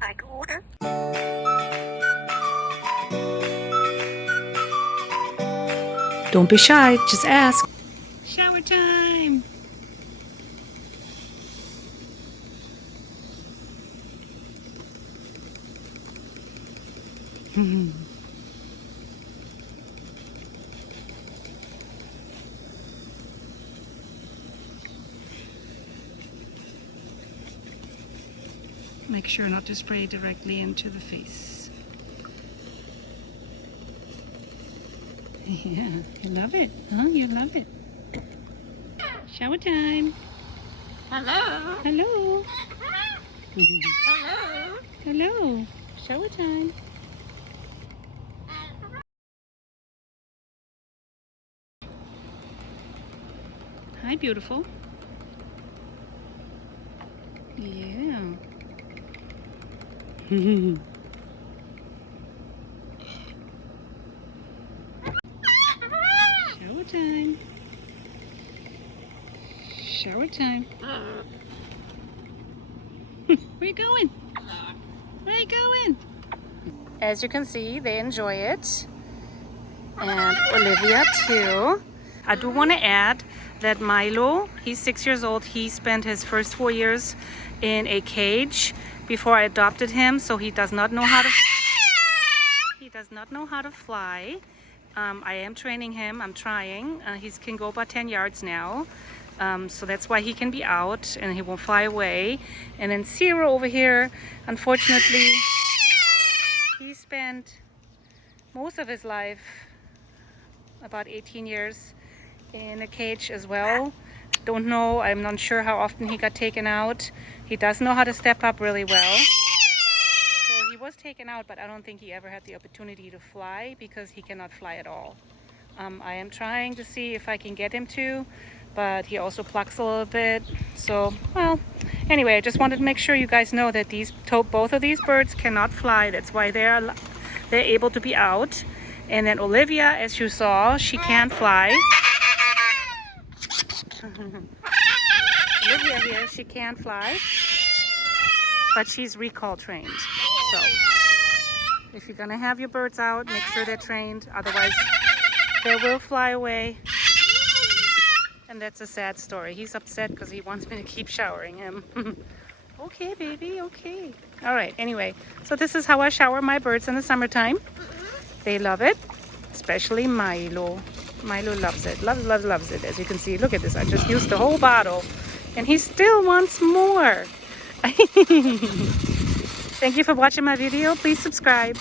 Like water. Don't be shy, just ask. Shower time! Make sure not to spray directly into the face. Yeah, you love it. Huh? You love it. Shower time. Hello. Hello. Hello. Hello. Shower time. Hi, beautiful. Yeah. Shower time. Shower time. Where you going? Where you going? As you can see, they enjoy it. And Olivia too. I do want to add that Milo, he's 6 years old. He spent his first 4 years in a cage before I adopted him, so he does not know how to fly. I am training him. I'm trying. He can go about 10 yards now. So that's why he can be out and he won't fly away. And then Zero over here, unfortunately, he spent most of his life, about 18 years, in a cage as well. Don't know, I'm not sure how often he got taken out. He does know how to step up really well. So he was taken out, but I don't think he ever had the opportunity to fly because he cannot fly at all. I am trying to see if I can get him to, but he also plucks a little bit. So, well, anyway, I just wanted to make sure you guys know that both of these birds cannot fly. That's why they're able to be out. And then Olivia, as you saw, she can fly. Olivia here, she can fly, but she's recall trained. So if you're gonna have your birds out, make sure they're trained, otherwise they will fly away. And that's a sad story. He's upset because he wants me to keep showering him. Okay, baby, okay. All right, anyway, so this is how I shower my birds in the summertime. They love it, especially Milo. Milo loves it, loves it. As you can see, look at this. I just used the whole bottle and he still wants more. Thank you for watching my video. Please subscribe.